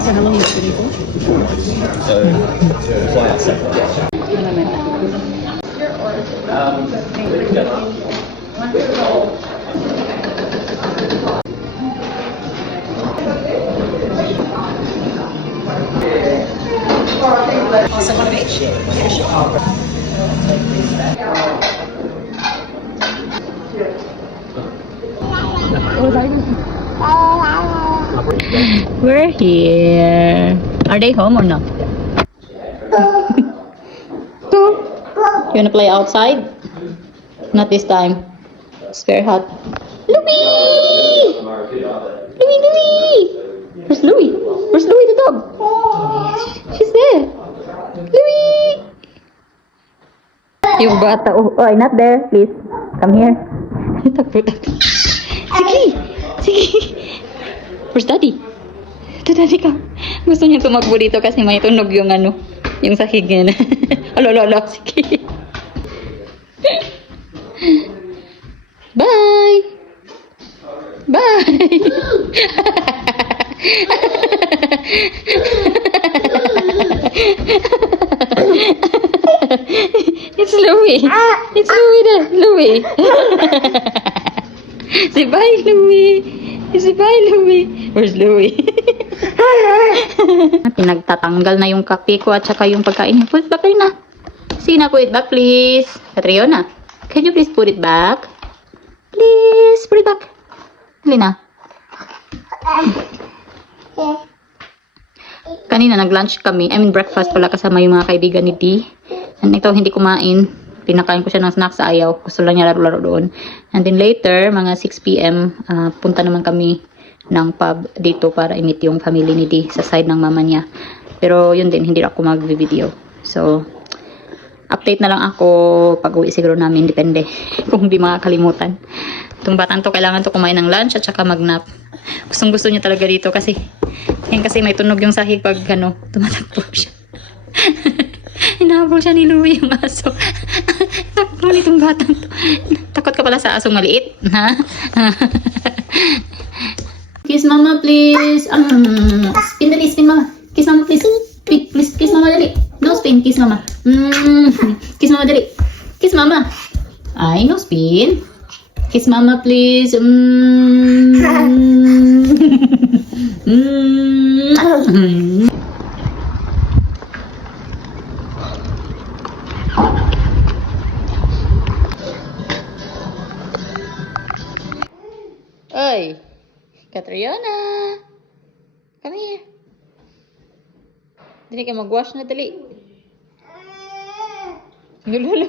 So how long is it for? So fly out separate. Also, one each? Yeah, sure. We're here. Are they home or not? You wanna play outside? Not this time. It's very hot. Louie! Louie, Louie! Where's Louie? Where's Louie the dog? She's there. Louie! Yung bata. Oh, oh, not there. Please. Come here. Sige! Sige! Where's Daddy? Ito, Daddy ka. Gusto niya tumakbo dito kasi may tunog yung ano, yung sahig niya. Alo, alo, alo. Sige. Bye! Bye! It's Louie. It's Louie there. Louie. Say bye, Louie. Say bye, Louie. Where's Louie? Pinagtatanggal na yung kape ko at saka yung pagkain. Put it back na. Sina, put it back, please. Catriona, can you please put it back? Please, put it back. Lina. Kanina nag-lunch kami. I mean breakfast pala kasama yung mga kaibigan ni Dee. And ito hindi kumain. Pinakain ko siya ng snacks sa ayaw. Gusto lang niya laro-laro doon. And then later, mga 6 p.m, punta naman kami ng pub dito para i-meet yung family ni Dee sa side ng mama niya. Pero yun din, hindi ako mag-video. So, update na lang ako pag-uwi siguro namin. Depende kung di makakalimutan. Itong batang to, kailangan to kumain ng lunch at saka mag-nap. Gustong gusto niya talaga dito kasi yan kasi may tunog yung sahig pag ano, tumatakbo siya. Hinahabol siya ni Louie yung aso. Takbo nitong batang to. Takot ka pala sa asong maliit. Ha? Kiss mama please. Spin dali, spin mama. Kiss mama please. Please, kiss mama dali. No spin, kiss mama. Kiss mama dali. Kiss mama. Ay, no spin. Kiss mama please. Oy, Catriona. Come here. Dili ka mag-wash na dali. Lulu.